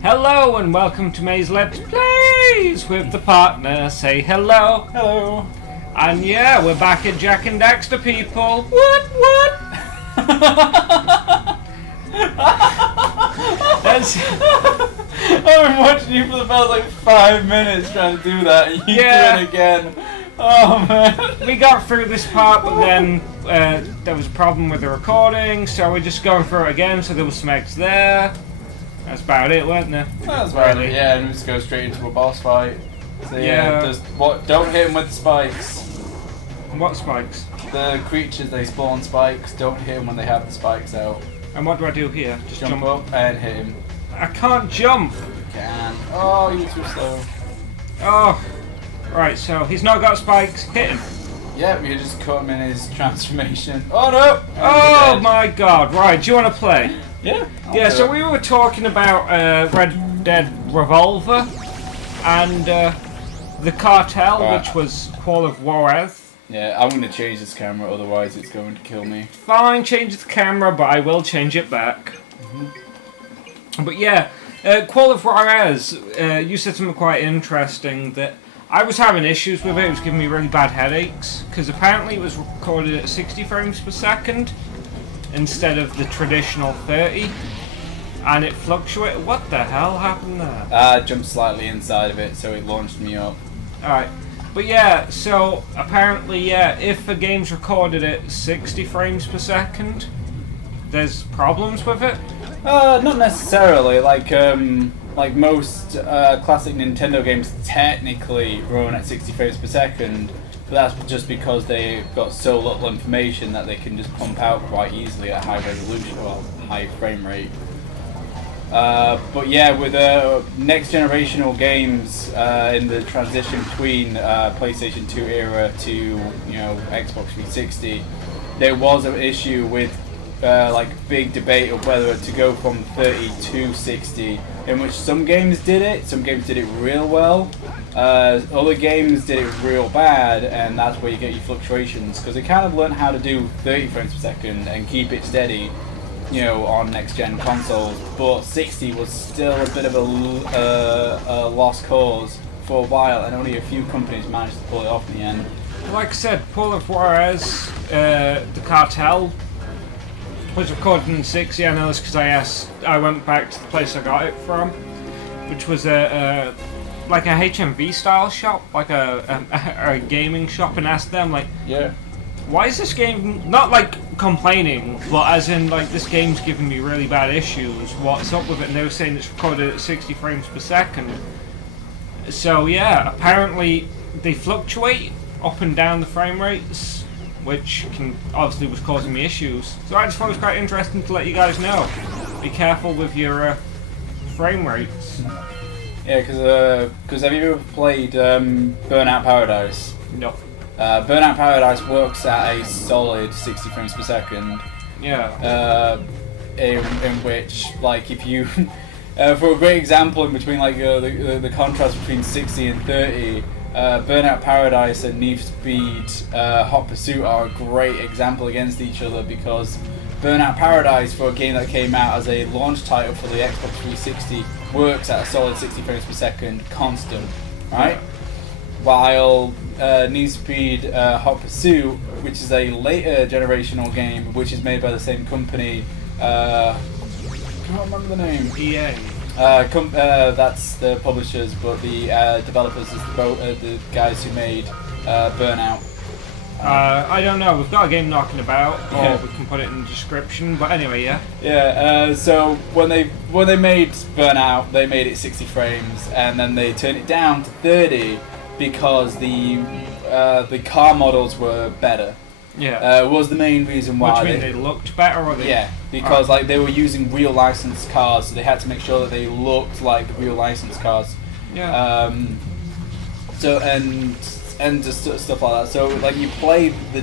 Hello and welcome to May's Let's Plays with the partner. Say hello. Hello. And yeah, we're back at Jak and Daxter, people. What? That's... I've been watching you for the past like 5 minutes trying to do that, and you do it again. Oh man. We got through this part, but then there was a problem with the recording, so we're just going through it again, so there was some eggs there. That's about it, wasn't there? That's about it, yeah, and we just go straight into a boss fight. So Yeah. just don't hit him with the spikes. What spikes? The creatures, they spawn spikes, don't hit them when they have the spikes out. And what do I do here? Just Jump up and hit him. I can't jump! You can. Oh, you're too slow. Oh. Right, so he's not got spikes. Hit him. Yep, you just cut him in his transformation. Oh no! Oh my god, right, do you want to play? Yeah. Yeah, so we were talking about Red Dead Revolver and the Cartel, which was Call of Juarez. Yeah, I'm going to change this camera, otherwise it's going to kill me. Fine, change the camera, but I will change it back. But yeah, Call of Juarez, you said something quite interesting, that I was having issues with it. It was giving me really bad headaches, because apparently it was recorded at 60 frames per second instead of the traditional 30, and it fluctuated. What the hell happened there? I jumped slightly inside of it, so it launched me up. Alright, but yeah, so apparently, yeah, if a game's recorded at 60 frames per second, there's problems with it? Not necessarily. Like most classic Nintendo games technically run at 60 frames per second, but that's just because they've got so little information that they can just pump out quite easily at high resolution or high frame rate. But yeah, with next generational games in the transition between PlayStation 2 era to Xbox 360, there was an issue with big debate of whether to go from 30 to 60, in which some games did it, some games did it real well, other games did it real bad, and that's where you get your fluctuations, because they kind of learned how to do 30 frames per second and keep it steady, on next-gen consoles, but 60 was still a bit of a lost cause for a while, and only a few companies managed to pull it off in the end. Like I said, Call of Juarez, the Cartel, was recorded in 60. I know this because I went back to the place I got it from, which was a HMV style shop, like a gaming shop, and asked them why is this game, not complaining, but as in this game's giving me really bad issues, what's up with it? And they were saying it's recorded at 60 frames per second. So yeah, apparently they fluctuate up and down the frame rates, which obviously was causing me issues. So I just thought it was quite interesting to let you guys know. Be careful with your frame rates. Yeah, because have you ever played Burnout Paradise? No. Burnout Paradise works at a solid 60 frames per second. Yeah. In which, if you, for a great example in between the contrast between 60 and 30, Burnout Paradise and Need for Speed Hot Pursuit are a great example against each other, because Burnout Paradise, for a game that came out as a launch title for the Xbox 360, works at a solid 60 frames per second constant, right? Yeah. While Need for Speed Hot Pursuit, which is a later generational game, which is made by the same company, I can't remember the name. EA. That's the publishers, but the developers is the guys who made Burnout. I don't know. We've got a game knocking about, or we can put it in the description. But anyway, yeah. Yeah. So when they made Burnout, they made it 60 frames, and then they turned it down to 30 because the car models were better. Yeah. Was the main reason why. What do you mean, they looked better, or they? Yeah, because they were using real licensed cars, so they had to make sure that they looked like real licensed cars. Yeah. So and just stuff like that. So you play the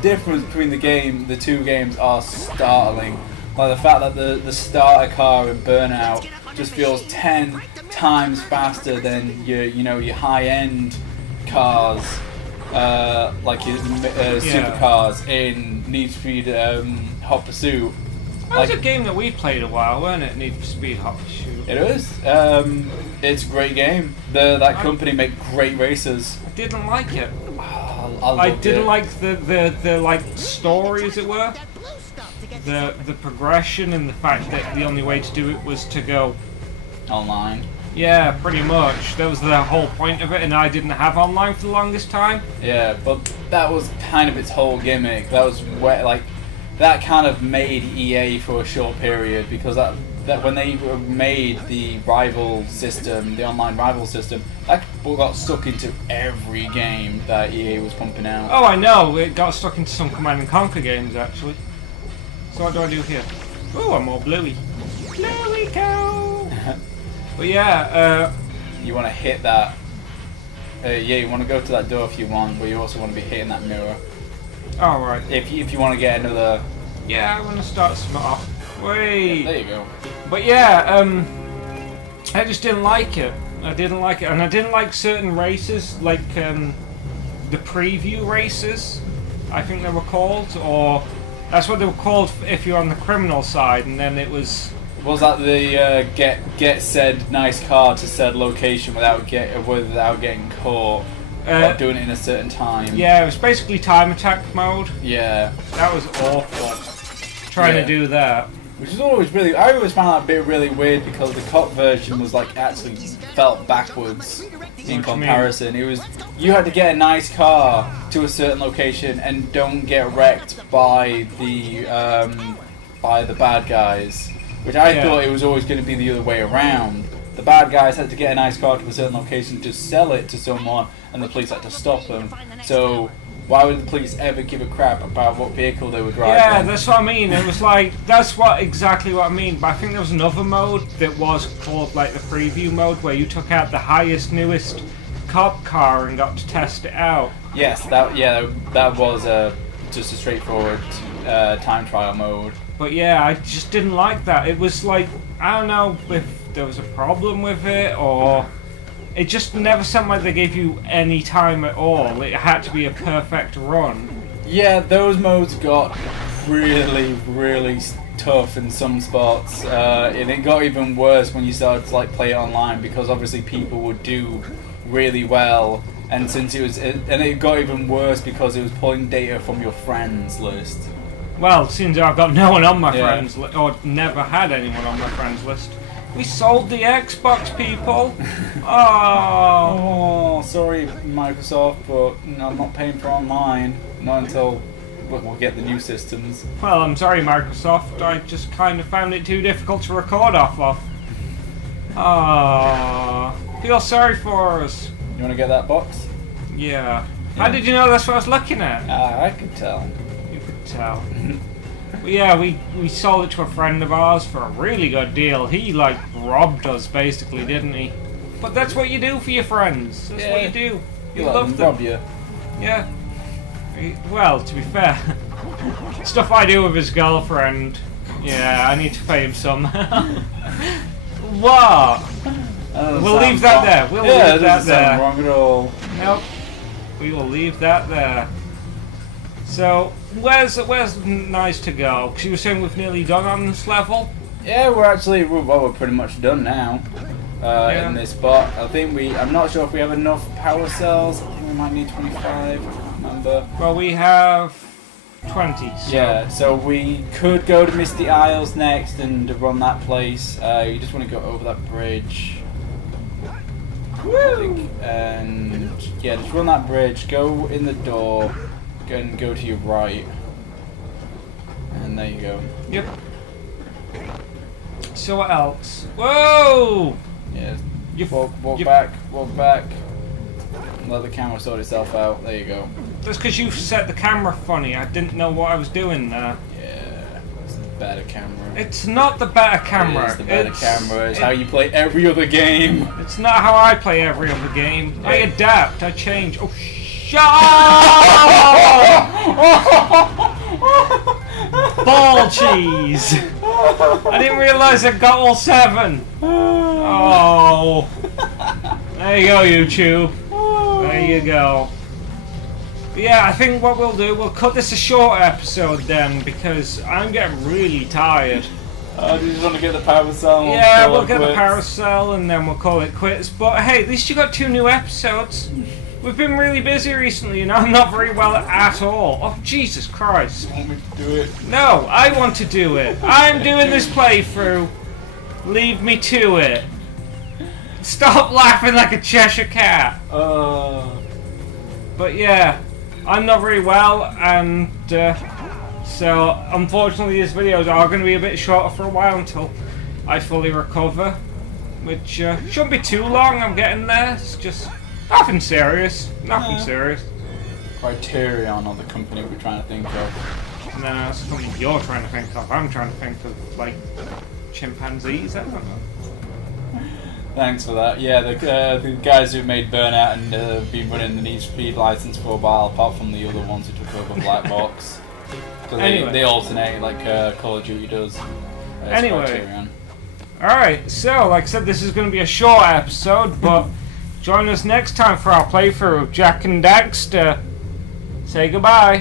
difference between the two games are startling. Like the fact that the starter car in Burnout just feels 10 times faster than your high end cars. Like your supercars in Need for Speed Hot Pursuit, That was a game that we played a while, weren't it? Need for Speed Hot Pursuit. It is. It's a great game. That company make great races. I didn't like it. Oh, I didn't like the like story, as it were. The progression and the fact that the only way to do it was to go online. Yeah, pretty much. That was the whole point of it, and I didn't have online for the longest time. Yeah, but that was kind of its whole gimmick. That was where, like, that kind of made EA for a short period, because that when they made the rival system, the online rival system, that got stuck into every game that EA was pumping out. Oh, I know. It got stuck into some Command and Conquer games, actually. So what do I do here? Oh, I'm all bluey. Bluey go! But yeah, you want to hit that. Yeah, you want to go to that door if you want, but you also want to be hitting that mirror. Alright. If you want to get another. Yeah, I want to start some off. Wait. Yeah, there you go. But yeah, I just didn't like it. I didn't like it, and I didn't like certain races, like the preview races, I think they were called, or that's what they were called if you're on the criminal side, and then it was. Was that the get said nice car to said location without getting caught? Or doing it in a certain time. Yeah, it was basically time attack mode. Yeah. That was awful. Trying to do that. Which is always really, I always found that bit really weird because the cop version was like actually felt backwards in comparison. It was, you had to get a nice car to a certain location and don't get wrecked by the bad guys. Which I thought it was always going to be the other way around. The bad guys had to get a nice car to a certain location to sell it to someone, and the police had to stop them. So why would the police ever give a crap about what vehicle they were driving? Yeah, that's what I mean. It was like, that's exactly what I mean. But I think there was another mode that was called like the preview mode, where you took out the highest, newest cop car and got to test it out. Yes, that was just a straightforward time trial mode. But yeah, I just didn't like that. It was like, I don't know if there was a problem with it, or it just never seemed like they gave you any time at all. It had to be a perfect run. Yeah, those modes got really, really tough in some spots, and it got even worse when you started to like play it online, because obviously people would do really well, and it got even worse because it was pulling data from your friends list. Well, since I've got no one on my friends list, or never had anyone on my friends list. We sold the Xbox, people. Oh, sorry, Microsoft, but I'm not paying for online. Not until we'll get the new systems. Well, I'm sorry, Microsoft. I just kind of found it too difficult to record off of. Feel sorry for us. You want to get that box? Yeah. How did you know that's what I was looking at? I could tell. You could tell. But yeah, we sold it to a friend of ours for a really good deal. He like robbed us basically, didn't he? But that's what you do for your friends. That's what you do. You love them. Rob you. Yeah. Well, to be fair, stuff I do with his girlfriend. Yeah, I need to pay him somehow. What? We'll leave that there. We'll leave that there. Sound wrong at all. Nope. We will leave that there. So, where's nice to go? Because you were saying we've nearly done on this level? Yeah, we're pretty much done now. In this spot. I'm not sure if we have enough power cells. I think we might need 25, I can't remember. Well, we have 20. So. Yeah, so we could go to Misty Isles next and run that place. You just want to go over that bridge. Woo! And yeah, just run that bridge, go in the door, and go to your right. And there you go. Yep. So what else? Whoa! Yeah, walk back. Let the camera sort itself out. There you go. That's because you set the camera funny. I didn't know what I was doing there. Yeah, it's the better camera. It's not the better camera. It is the better camera. It's how you play every other game. It's not how I play every other game. Yeah. I adapt. I change. Oh, shut up! Ball cheese. I didn't realise I got all 7. Oh. There you go, YouTube. There you go. Yeah, I think what we'll do, we'll cut this a short episode then, because I'm getting really tired. Do you just want to get the power cell? Yeah, we'll get the power cell and then we'll call it quits. But hey, at least you got 2 new episodes. We've been really busy recently, and I'm not very well at all. Oh, Jesus Christ. You want me to do it? No, I want to do it. I'm doing this playthrough. Leave me to it. Stop laughing like a Cheshire cat. But yeah, I'm not very well, and so unfortunately these videos are going to be a bit shorter for a while until I fully recover. Which shouldn't be too long, I'm getting there. It's just nothing serious. Nothing serious. Criterion or the company we're trying to think of. No, that's something you're trying to think of. I'm trying to think of, like, chimpanzees, I don't know. Thanks for that. Yeah, the guys who made Burnout and been running the Need for Speed license for a while, apart from the other ones who took over Black Box. So Anyway. they alternate like Call of Duty does. Anyway. Criterion. Alright, so, like I said, this is going to be a short episode, but join us next time for our playthrough of Jak and Daxter. Say goodbye.